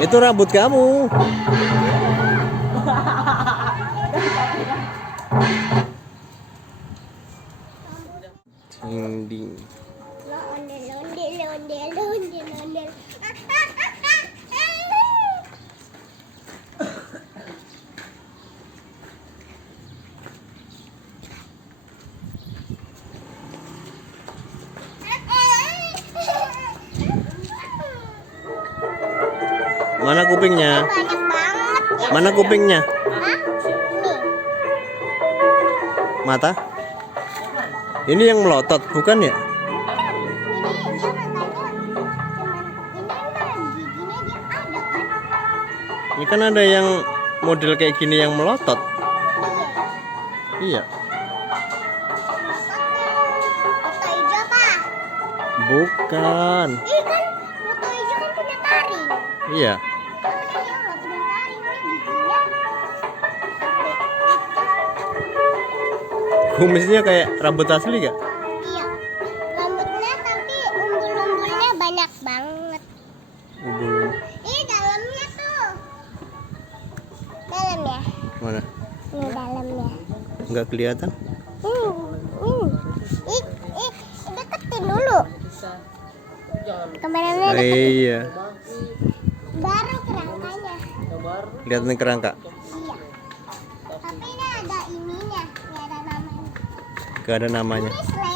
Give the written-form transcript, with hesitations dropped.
Itu rambut kamu. Ding ding. Mana kupingnya? Banyak banget. Mana kupingnya? Hah? Nih. Mata? Ini yang melotot, bukan ya? Ini dia matanya cuman ini mah giginya dia ada kan? Ini kan ada yang model kayak gini yang melotot. Iya. Foto hijau pak. Bukan. Ih kan foto hijau kan punya taring. Iya. Tapi dia nggak punya taring nih giginya. Kumisnya kayak rambut asli gak? Iya. Rambutnya tapi umbul-umbulnya banyak banget. Ubul. Ih dalamnya tuh. Dalamnya. Mana? Ini dalamnya. Nggak kelihatan? Ih, deketin dulu. Kameranya Iya. baru kerangkanya. Lihat nih kerangka. Iya. Tapi ini ada ininya, nggak ada namanya. Gak ada namanya. Ini